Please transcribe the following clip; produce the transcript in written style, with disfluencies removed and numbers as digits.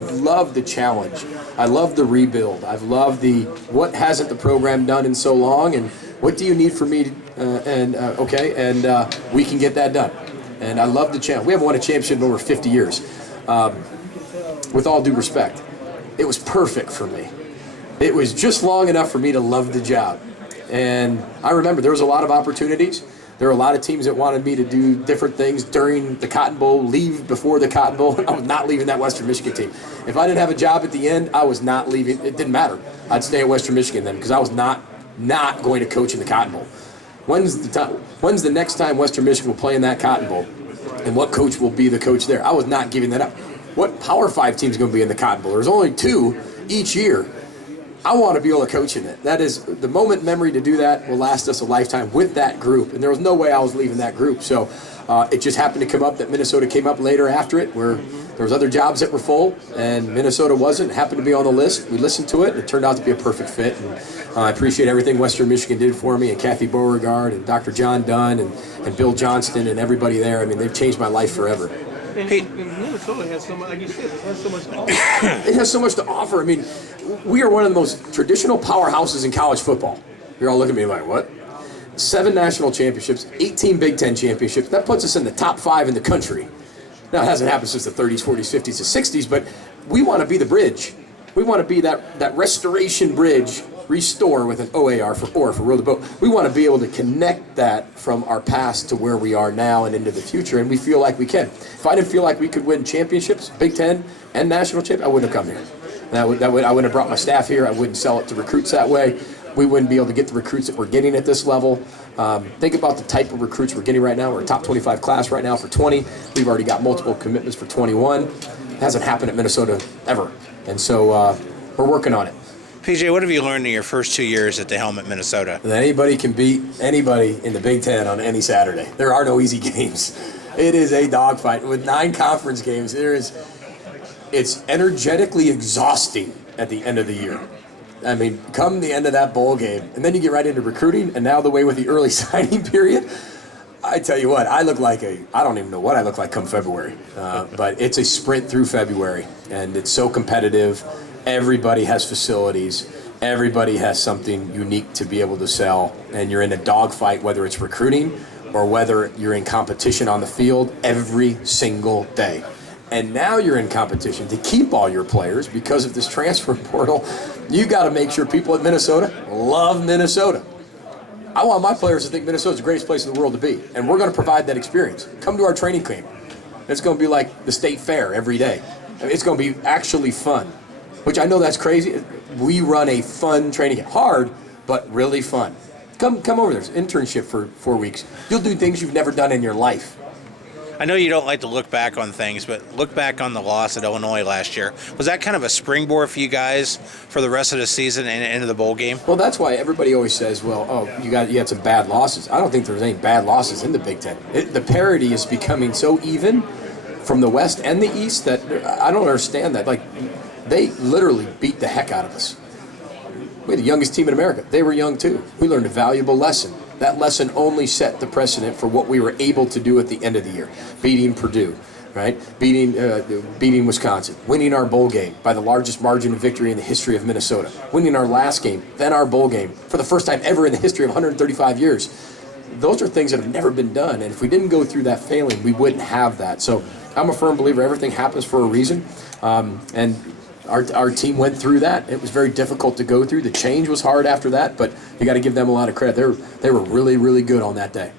love the challenge. I love the rebuild. I've loved the what hasn't the program done in so long, and what do you need from me? We can get that done. And I love the challenge. We haven't won a championship in over 50 years. With all due respect, it was perfect for me. It was just long enough for me to love the job. And I remember there was a lot of opportunities. There were a lot of teams that wanted me to do different things during the Cotton Bowl, leave before the Cotton Bowl. I was not leaving that Western Michigan team. If I didn't have a job at the end, I was not leaving. It didn't matter. I'd stay at Western Michigan then because I was not going to coach in the Cotton Bowl. When's the next time Western Michigan will play in that Cotton Bowl? And what coach will be the coach there? I was not giving that up. What Power 5 team is going to be in the Cotton Bowl? There's only 2 each year. I want to be able to coach in it. That is, the moment memory to do that will last us a lifetime with that group. And there was no way I was leaving that group. So it just happened to come up that Minnesota came up later after it, where there was other jobs that were full, and Minnesota wasn't. It happened to be on the list. We listened to it, and it turned out to be a perfect fit. And I appreciate everything Western Michigan did for me, and Kathy Beauregard, and Dr. John Dunn, and Bill Johnston, and everybody there. I mean, they've changed my life forever. And Minnesota has so much, like you said, it has so much to offer. It has so much to offer. I mean, we are one of the most traditional powerhouses in college football. You're all looking at me like, what? 7 national championships, 18 Big Ten championships. That puts us in the top 5 in the country. Now, it hasn't happened since the 30s, 40s, 50s, and 60s, but we want to be the bridge. We want to be that restoration bridge, restore with an OAR for row the boat. We want to be able to connect that from our past to where we are now and into the future, and we feel like we can. If I didn't feel like we could win championships, Big Ten and national champ, I wouldn't have come here. I wouldn't have brought my staff here. I wouldn't sell it to recruits that way. We wouldn't be able to get the recruits that we're getting at this level. Think about the type of recruits we're getting right now. We're a top 25 class right now for 20. We've already got multiple commitments for 21. It hasn't happened at Minnesota ever. And so we're working on it. PJ, what have you learned in your first 2 years at the helm at Minnesota? That anybody can beat anybody in the Big Ten on any Saturday. There are no easy games. It is a dogfight. With 9 conference games, it's energetically exhausting at the end of the year. I mean, come the end of that bowl game, and then you get right into recruiting, and now the way with the early signing period, I tell you what, I don't even know what I look like come February. But it's a sprint through February, and it's so competitive. Everybody has facilities. Everybody has something unique to be able to sell, and you're in a dogfight, whether it's recruiting or whether you're in competition on the field every single day. And now you're in competition to keep all your players because of this transfer portal. You got to make sure people at Minnesota love Minnesota. I want my players to think Minnesota's the greatest place in the world to be, and we're going to provide that experience. Come to our training camp. It's going to be like the state fair every day. It's going to be actually fun, which I know that's crazy. We run a fun training camp. Hard, but really fun. Come over. There's an internship for 4 weeks. You'll do things you've never done in your life. I know you don't like to look back on things, but look back on the loss at Illinois last year. Was that kind of a springboard for you guys for the rest of the season and into the bowl game? Well, that's why everybody always says, well, you had some bad losses. I don't think there's any bad losses in the Big Ten. The parity is becoming so even from the West and the East that I don't understand that. Like, they literally beat the heck out of us. We're the youngest team in America. They were young, too. We learned a valuable lesson. That lesson only set the precedent for what we were able to do at the end of the year. Beating Purdue, right? Beating Wisconsin. Winning our bowl game by the largest margin of victory in the history of Minnesota. Winning our last game, then our bowl game, for the first time ever in the history of 135 years. Those are things that have never been done. And if we didn't go through that failing, we wouldn't have that. So I'm a firm believer everything happens for a reason. And our team went through that. It was very difficult to go through. The change was hard after that, but you got to give them a lot of credit. They were really, really good on that day.